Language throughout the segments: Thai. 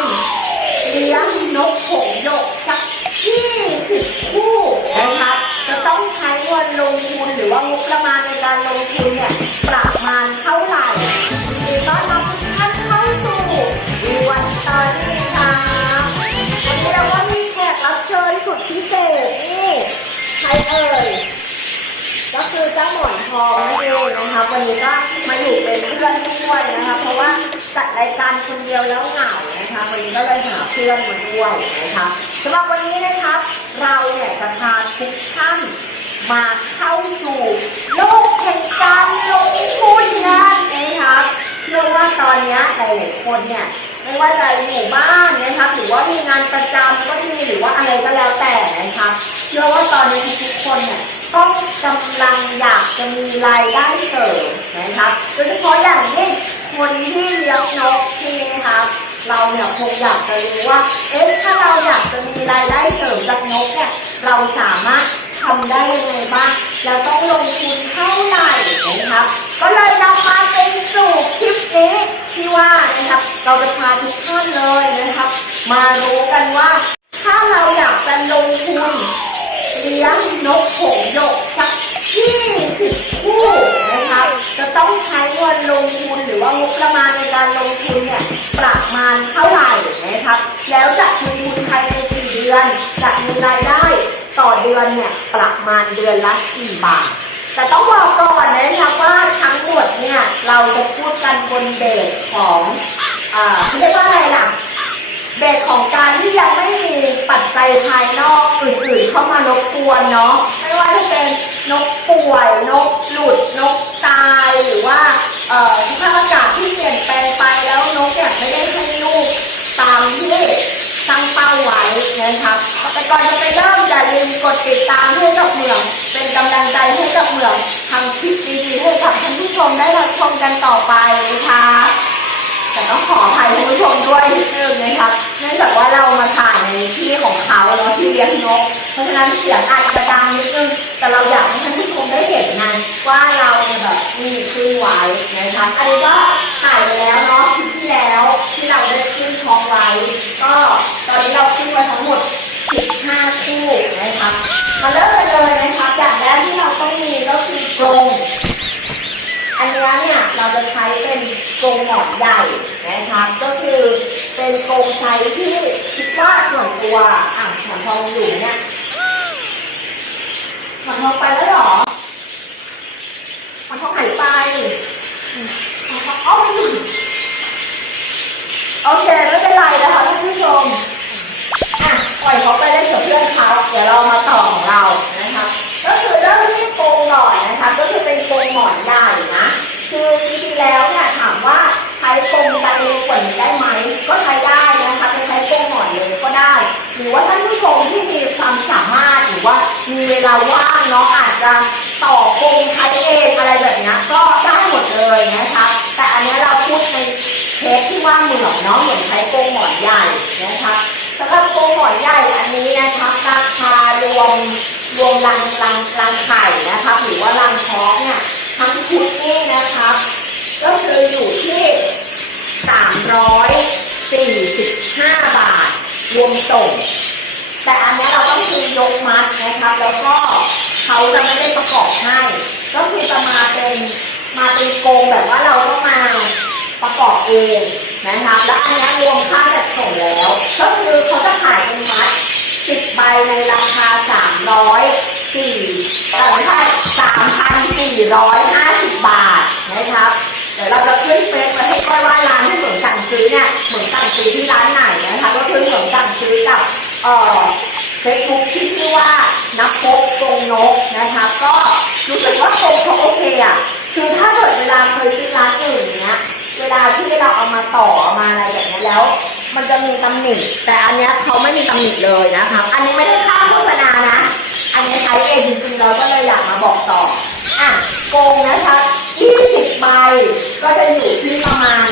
นเลี้ยงนกหงหยกสักยี่สิบคู่นะครับจะต้องใช้เงินลงทุนหรือว่างบประมาณในการลงทุนเนี่ยประมาณเท่าไหร่ยินดีต้อนรับทุกท่านเข้าสู่วันตอรี่ครับวันนี้เราก็มีแขกรับเชิญสุดพิเศษนี่ใครเอ่ยก็คือเจ้าหมอนทองนั่นเองนะคะวันนี้ก็มาอยู่เป็นเพื่อนด้วยนะคะเพราะว่าจัดรายการคนเดียวแล้วเหงา วันนี้ก็เลยหาเพื่อนมาด้วยนะคะสำหรับวันนี้นะคะเราเนี่ยจะพาทุกท่านมาเข้าสู่โลกแห่งการลงทุนกันนะคะเชื่อว่าตอนนี้หลายๆคนเนี่ยไม่ว่าจะอยู่บ้านนะคะหรือว่ามีงานประจำก็ดีหรือว่าอะไรก็แล้วแต่นะคะเชื่อว่าตอนนี้ทุกคนเนี่ยต้องกำลังอยากจะมีรายได้เสริมนะครับโดยเฉพาะอย่างยิ่งคนที่เลี้ยงนกที่นะคะ เราเนี่ยคงอยากจะรู้ว่า เอ๊ะถ้าเราอยากจะมีรายได้เสริมจากนกเนี่ย เราสามารถทำได้ยังไงบ้างแล้วต้องลงทุนเท่าไหร่นะครับ ก็เลยนำมาเป็นสู่คลิปนี้ที่ว่านะครับ เราจะพาทุกท่านเลยนะครับ มารู้กันว่า ถ้าเราอยากจะลงทุนเลี้ยงนกหงส์หย ครับ แล้วจะคืนทุนภายในสี่เดือนจะมีรายได้ต่อเดือนเนี่ยประมาณเดือนละสี่บาท แต่ต้องบอกก่อนนะคะว่าทั้งหมดเนี่ยเราจะพูดกันบนเบสของเอ่อเรียกว่าอะไรล่ะเบสของการที่ยังไม่มีปัจจัยภายนอกอื่นๆเข้ามารบกวนเนาะไม่ว่าจะเป็นนกป่วยนกหลุดนกตายหรือว่าสภาพอากาศที่เปลี่ยนแปลงไปแล้วนกเนี่ยไม่ได้ให้ลูก ตามที่ตั้งเป้าไว้นะครับแต่ก่อนจะไปเริ่มอย่าลืมกดติดตามให้กับเมือง เป็นกำลังใจให้กับเมืองทำคลิปดีๆให้กับท่านผู้ชมได้รับชมกันต่อไปนะคะแต่ต้องขออภัยท่านผู้ชมด้วยนิดนึงนะครับเนื่องจากว่าเรามาถ่าย ที่เลี้ยงนก เพราะฉะนั้นเสียงอาจจะดังนิดนึง แต่เราอยากให้ท่านผู้ชมได้เห็นไงว่าเราเนี่ยแบบมีขึ้นไหวนะคะ อันนี้ก็ถ่ายไปแล้วเนาะคลิปที่แล้วที่เราได้ขึ้นช็อปไว้ ก็ตอนนี้เราขึ้นไว้ทั้งหมด 15 คู่นะครับมาเริ่มกันเลยนะครับอย่างแรกที่เราต้องมีก็คือกรงอันนี้เนี่ยเราจะใช้เป็นกรงหมอนใหญ่นะครับก็คือเป็นกรงไซส์ที่คิดว่า ทองอยู่ไหมเนี่ยหมอนทองไปแล้วเหรอหมอนทองหายไปหมอนทองอ้อมโอเคไม่เป็นไรนะคะท่านผู้ชมอะปล่อยเขาไปเล่นกับเพื่อนเขาเดี๋ยวเรามาต่อของเรานะคะ ก็คือเริ่มที่กรงก่อนนะคะ ก็คือเป็นกรงหมอนใหญ่นะ คือจริงๆแล้วเนี่ย ลาว่างเนาะอาจจะต่อกรงใช้เองอะไรแบบเนี้ยก็ได้หมดเลยนะคะแต่อันนี้เราพูดในเคสที่ว่าเหมือนเนาะเหมือนใช้โกงหมอนใหญ่นะคะสำหรับกงหมอนใหญ่อันนี้นะคะราคารวมรวมรังรังรังไข่นะคะหรือว่ารังท้องเนี่ยทั้งชุดนี่นะครับก็คืออยู่ที่345บาทรวมส่ง แต่อันนี้เรา คือยกมัดนะครับ แล้วก็เขาจะไม่ได้ประกอบให้ ก็คือจะมาเป็นมาเป็นกงแบบว่าเราต้องมาประกอบเองนะครับ แล้วอันนี้รวมค่าจัดส่งแล้ว ก็คือเขาจะขายเป็นมัด10ใบในราคา300สี่เอ่อไม่ใช่3,450บบาทนะครับเดี๋ยวเราจะขึ้นเฟซมาให้ก้อยว่าร้านที่เหมือนสั่งซื้อเนี่ยเหมือนสั่งซื้อที่ร้านไหนนะคะก็คือเหมือนสั่งซื้อกับเอ่อ เฟซบุ๊กที่ชื่อว่านับพบตรงนกนะคะ ก็รู้สึกว่าตรงเขาโอเคอะคือถ้าเกิดเวลาเคยซื้อร้านอื่นเนี้ย เวลาที่เราเอามาต่อมาอะไรแบบนี้แล้ว มันจะมีตำหนิแต่อันเนี้ยเขาไม่มีตำหนิเลยนะคะอันนี้ไม่ได้ค่าโฆษณานะ อันนี้ใช้เองจริงๆเราก็เลยอยากมาบอกต่ออะโกงนะคะ20ใบก็จะอยู่ที่ประมาณ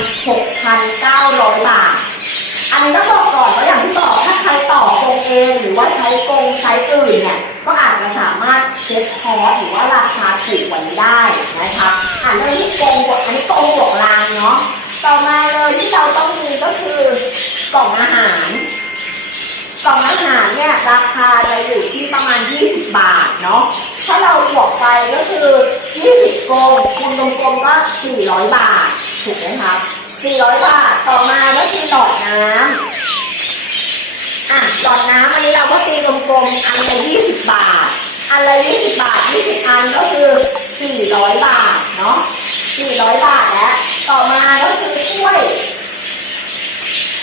6,900 บาท อันนี้ก็บอกก่อนว่าอย่างที่บอก ครต่อกรงเองหรือว่าใช้กรงใช้อื่นเนี่ยก็อาจจะสามารถเช็คคอร์สหรือว่าราคาถูกกว่านี้ได้นะคะอ่านเรื่องที่กงบวกอันนี้กงบวกรางเนาะต่อมาเลยที่เราต้องมีก็คือกล่องอาหารกล่องอาหารเนี่ยราคาจะอยู่ที่ประมาณ 20 บาทเนาะถ้าเราบวกไปก็คือ 20กลมคูณกลมๆก็ 400 บาท ถูกไหมครับ400 บาท ต่อมาก็คือหลอดน้ำ อะหลอดน้ำอันนี้เราก็ตีกลมๆอันละ20บบาท อันละ20บบาท20อันก็คือ400บาทเนาะ400บาทแล้วต่อมาก็คือถ้วย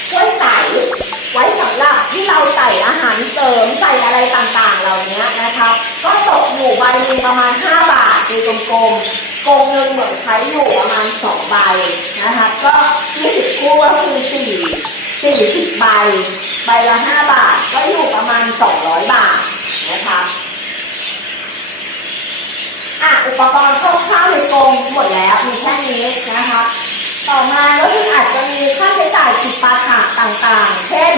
ถ้วยใสไว้สำหรับที่เราใส่อาหารเสริมใส่อะไรต่างๆเหล่านี้นะครับก็ตกอยู่ใบหนึ่งประมาณ 5 บาทตีกลมๆกงหนึ่งเหมือนใช้อยู่ประมาณ2ใบนะครับก็20คู่ก็คือ4 40ใบ ใบละ5บาท ก็อยู่ประมาณ200บาทนะครับอะอุปกรณ์คร่าวๆในกรงหมดแล้วมีแค่นี้นะครับต่อมาก็คืออาจจะมีค่าใช้จ่ายสิปาถะต่างๆ เช่น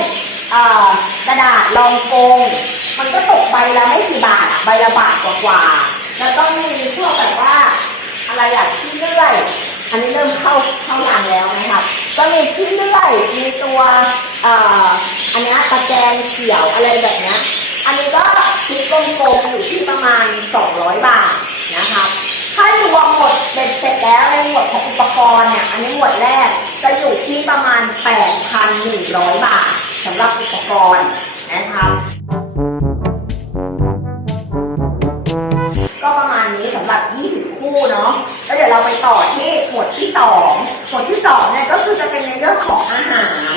เอ่อกระดาษรองกง มันก็ตกใบละไม่กี่บาทใบละบาทกว่าๆแล้วก็มีพวกแบบว่าอะไรอะที่เลื่อย อันนี้เริ่มเข้าเข้ายางแล้วนะครับ ก็มีที่เลื่อยมีตัวเอ่ออันนี้ตะแกรงเขียวอะไรแบบนี้อันนี้ก็คิดกลมๆอยู่ที่ประมาณ 200 บาทนะครับถ้ารวมหมดเบ็ดเสร็จแล้วในหมวดของอุปกรณ์เนี่ยอันนี้หมวดแรกจะอยู่ที่ประมาณ 8,100 บาทสำหรับอุปกรณ์นะครับก็ประมาณนี้สำหรับ 20 คู่เนาะแล้วเดี๋ยวเราไปต่อที่หมวดที่สองหมวดที่สองเนี่ยก็คือจะเป็นในเรื่องของอาหาร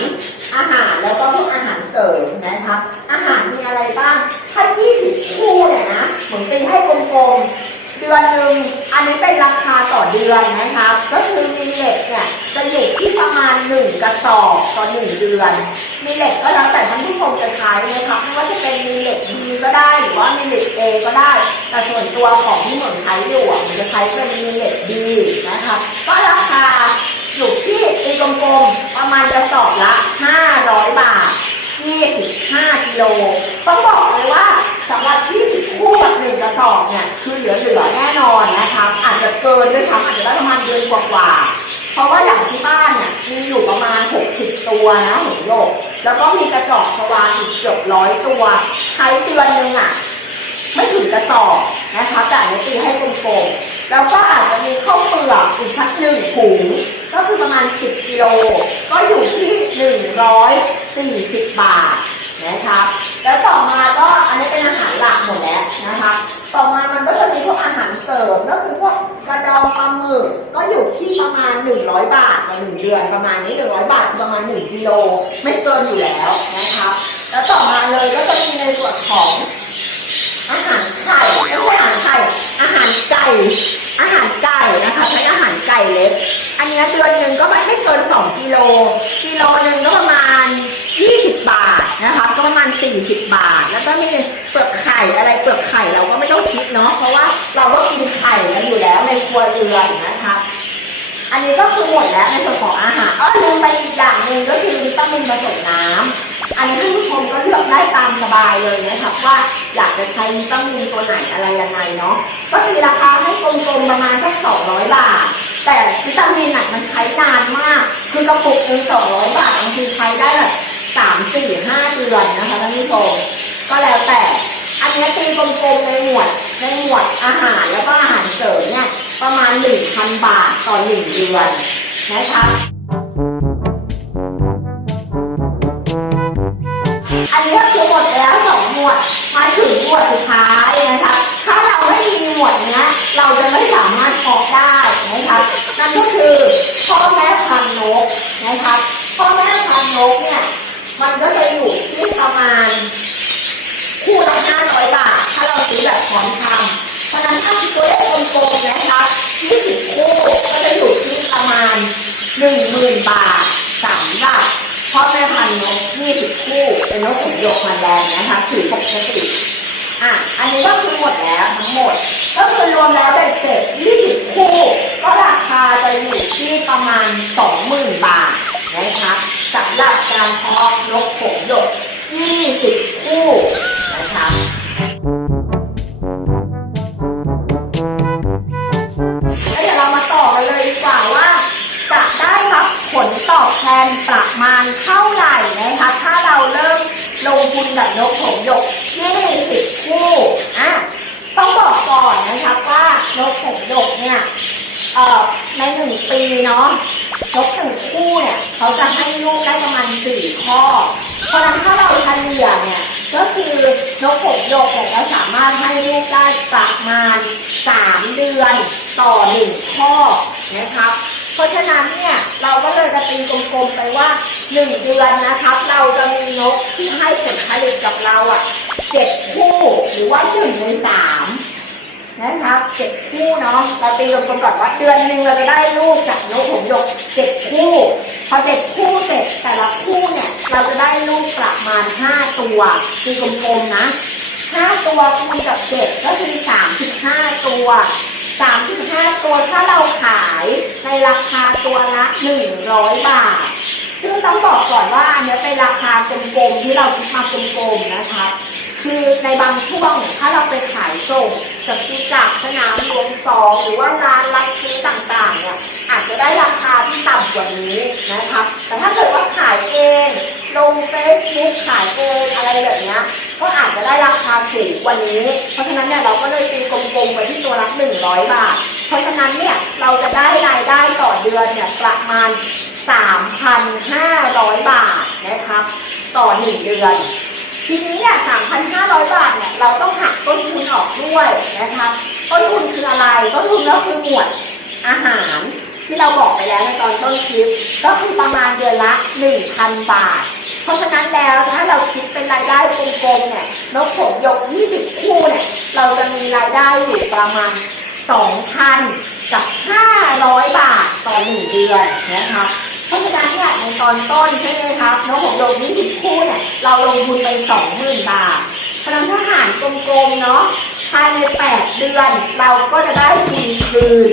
อาหารแล้วก็พวกอาหารเสริมนะครับอาหารมีอะไรบ้างถ้า20คู่เนี่ยนะเหมือนตีให้กลมๆเดือนหนึ่งอันนี้เป็นราคา เดือนนะครับก็คือมีเหล็กเนี่ยจะเหล็กที่ประมาณ1กระสอบต่อ1เดือนมีเหล็กก็แล้วแต่ท่านผู้ชมจะใช้นะคะไม่ว่าจะเป็นมีเหล็กดีก็ได้หรือว่ามีเหล็กเอก็ได้ แต่ส่วนตัวของที่เหมือนใช้อยู่จะใช้เป็นมีเหล็กดีนะคะก็ราคา อยู่ที่ตีกลมๆประมาณกระสอบละ 500 บาท25กิโลต้องบอกเลยว่าสำหรับ20คู่กับหนึ่งกระสอบเนี่ยคือเหลือๆแน่นอนนะครับอาจจะเกินด้วยซ้ำอาจจะได้ประมาณเดือนกว่าๆเพราะว่าอย่างที่บ้านเนี่ยมีอยู่ประมาณ 60 ตัวนะหงโยกแล้วก็มีกระจอกทวารอีกเกือบร้อยตัวใช้เดือนหนึ่งอะไม่ถึงกระสอบนะคะแต่อันนี้ตีให้กลมๆ แล้วก็อาจจะมีข้าวเปลือกอีกสักหนึ่งถุง ก็คือประมาณ 10กิโล ก็อยู่ที่ 140 บาทนะครับแล้วต่อมาก็อันนี้เป็นอาหารหลักหมดแล้วนะคะ ต่อมามันก็จะมีพวกอาหารเสริมก็คือพวกกระดองปลาหมึกก็อยู่ที่ประมาณ 100 บาทต่อหนึ่งเดือนประมาณนี้ 100 บาทประมาณ 1กิโลไม่เกินอยู่แล้วนะครับแล้วต่อมาเลยก็จะมีในส่วนของ อาหารไข่ไม่ใช่อาหารไข่อาหารไก่ อาหารไก่นะคะใช้อาหารไก่เล็ก อันนี้เดือนหนึ่งก็ไม่ไม่เกิน2กิโลกิโลหนึ่งก็ประมาณ20บบาทนะคะก็ประมาณ40บาท แล้วก็มีเปลือกไข่อะไรเปลือกไข่เราก็ไม่ต้องคิดเนาะเพราะว่าเราก็กินไข่กันอยู่แล้วในครัวเรือนนะคะ อันนี้ก็คือหมดแล้วในส่วนของอาหารเออลืมไปอีกอย่างหนึ่งก็คือวิตามินผสมน้ำอันนี้ท่านผู้ชมก็เลือกได้ตามสบายเลยนะครับว่าอยากจะใช้วิตามินตัวไหนอะไรยังไงเนาะก็ตีราคาให้กลมๆประมาณสัก200 บาท แต่วิตามินน่ะมันใช้นานมาก คือกระปุกหนึง200 บาทบางทีใช้ได้แบบสามสี่ห้าเดือนนะคะท่านผู้ชมก็แล้วแต่ นี้ตีกลมๆในหมวดในหมวดอาหารแล้วก็อาหารเสริมเนี่ยประมาณ1,000บาทต่อ1เดือนนะคะอันนี้ก็คือหมดแล้วสองหมวดมาถึงหมวดสุดท้ายนะคะถ้าเราไม่มีหมวดเนี้ยเราจะไม่สามารถพาะได้นะคะนั่นก็คือพ่อแม่พันธุ์นกนะคะพ่อแม่พันธุ์นกเนี่ย มันก็จะอยู่ที่ประมาณ คู่ละ500 บาท ถ้า เราซื้อแบบพร้อมทำเพราะฉะนั้นถ้าตัวเลขกลมๆนะคะ20คู่ก็จะอยู่ที่ประมาณ 10,000 บาทสำหรับพ่อแม่พันธุ์นก20 คู่ เป็นนกสมโยกพันธุ์แดงนะคะถือปกติอะ อันนี้ก็คือหมดแล้วทั้งหมด ก็คือรวมแล้วเบ็ดเสร็จ 20 คู่ ก็ราคาจะอยู่ที่ประมาณ 20,000 บาทนะคะสำหรับการเพาะนกผงหยก20 คู่นะคะ อกนนะครับว่านกหงส์หยกเนี่ยในหนึ่งปีเนาะนกหนึ่งคู่เนี่ยเขาจะให้ลูกได้ประมาณสี่ข้อ เพราะฉะนั้นถ้าเราเฉลี่ยเนี่ยก็คือนกหงส์หยกเนี่ยเราสามารถให้ลูกได้ประมาณสามเดือนต่อหนึ่งข้อนะครับเพราะฉะนั้นเนี่ยเราก็เลยจะตีกลมๆไปว่าหนึ่งเดือนนะครับ เราจะมีนกที่ให้ผลผลิตกับเราอะเจ็ดคู่หรือว่าหนึ่งในสาม นะครับเจ็ดคู่เนาะเราตีกลมก่อนว่าเดือนหนึ่งเราจะได้ลูกจากนกหงหยกเจ็ดคู่พอเจ็ดคู่เสร็จแต่ละคู่เนี่ยเราจะได้ลูกประมาณห้าตัวตีกลมๆนะห้าตัวคูณกับเจ็ดก็คือสามสิบห้าตัว35ตัวถ้าเราขายในราคาตัวละ100บาทซึ่งต้องบอกก่อนว่าอันนี้เป็นราคากลมๆที่เราคิดมากลมๆนะคะ คือในบางช่วงถ้าเราไปขายส่ง จากที่จากสนามหลวงสองหรือว่าร้านรับซื้อต่างๆเนี่ยอาจจะได้ราคาที่ต่ำกว่านี้นะคะแต่ถ้าเกิดว่าขายเองลงเฟซบุ๊กขายเองอะไรแบบเนี้ยก็อาจจะได้ราคาสูงกว่านี้ เพราะฉะนั้นเนี่ยเราก็เลยตีกลมๆไปที่ตัวละ100บาท เพราะฉะนั้นเนี่ยเราจะได้รายได้ต่อเดือนเนี่ยประมาณ 3,500 บาทนะครับต่อ 1 เดือน ทีนี้เนี่ย3,500บาทเนี่ยเราต้องหักต้นทุนออกด้วยนะคะต้นทุนคืออะไรต้นทุนก็คือหมวดอาหารที่เราบอกไปแล้วในตอนต้นคลิป ก็คือประมาณเดือนละ1,000บาท เพราะฉะนั้นแล้วถ้าเราคิดเป็นรายได้กลมๆเนี่ยนกผงหยก 20 คู่เนี่ยเราจะมีรายได้อยู่ประมาณ 2,000กับ 500 บาทต่อ 1 เดือนนะคะเพราะฉะนั้นเนี่ยในตอนต้นใช่ไหมครับนกหงส์โดง20คู่เนี่ยเราลงทุนไป 20,000 บาทเพราะฉะนั้นถ้าหารกลมๆเนาะภายใน 8 เดือนเราก็จะได้ทุนคืน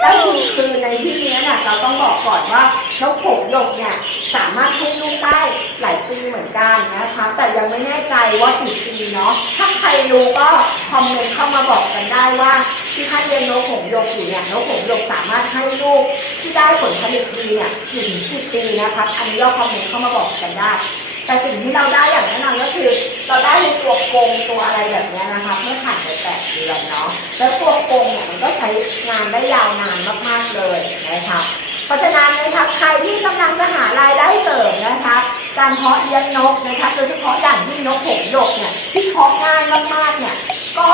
ได้ทุนคืนในที่นี้เนี่ยเราต้องบอกก่อนว่านกหงส์หยกเนี่ยสามารถให้ลูกได้หลายปีเหมือนกันนะคะ แต่ยังไม่แน่ใจว่ากี่ปีเนาะถ้าใครรู้ก็คอมเมนต์เข้ามาบอกกันได้ว่าที่ท่านเรียนนกหงหยกอยู่เนี่ยนกหงหยกสามารถให้ลูกที่ได้ผลผลิตดีเนี่ยถึงสิบปีนะคะอันนี้เราคอมเมนต์เข้ามาบอกกันได้ แต่สิ่งที่เราได้อย่างแน่นอนก็คือ เราได้ในตัวกงตัวอะไรแบบนี้นะคะเมื่อผ่านไปแปดเดือนเนาะแล้วตัวกงเนี่ยมันก็ใช้งานได้ยาวนานมากๆเลยนะคะเพราะฉะนั้นนะคะใครที่กำลังจะหารายได้เสริมนะคะ การเพาะเลี้ยงนกนะคะโดยเฉพาะอย่างที่นกหงส์หยกเนี่ยที่เพาะง่ายมากๆเนี่ยก็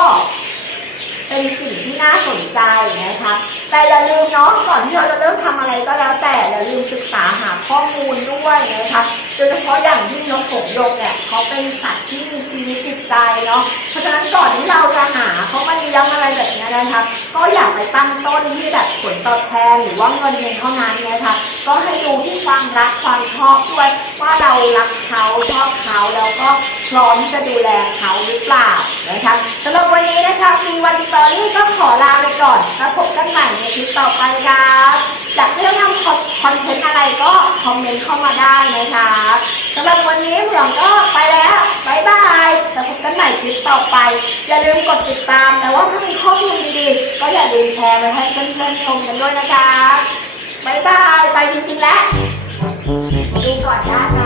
เป็นสิ่งที่น่าสนใจนะคะแต่อย่าลืมเนาะก่อนที่เราจะเริ่มทำอะไรก็แล้วแต่อย่าลืมศึกษาหาข้อมูลด้วยนะคะโดยเฉพาะอย่างที่นกหงส์หยกเนี่ยเขาเป็นสัตว์ที่มีชีวิตจิตใจเนาะเพราะฉะนั้นก่อนที่เราจะหาเขามาเลี้ยงอะไรแบบนี้นะคะก็อย่าไปตั้งต้นที่แบบผลตอบแทนหรือว่าเงินเงินเท่านั้นนะคะก็ให้ดูที่ความรักความชอบด้วยว่าเรารักเขาชอบเขาแล้วก็พร้อมที่จะดูแลเขาหรือเปล่านะคะสำหรับวันนี้นะคะมีวันตอนนี้ก็ขอลาไปก่อนแล้วพบกันใหม่ในคลิปต่อไปครับอยากให้เราทำคอนเทนต์อะไรก็คอมเมนต์เข้ามาได้นะคะสำหรับวันนี้หมืองก็ไปแล้วบายบายแล้วพบกันใหม่คลิปต่อไป อย่าลืมกดติดตามแต่ว่าถ้ามีข้อมูลดีๆ ก็อย่าลืมแชร์ไปให้เพื่อนๆชมกันด้วยนะคะบายบายไปจริงๆแล้วดูก่อนได้นะ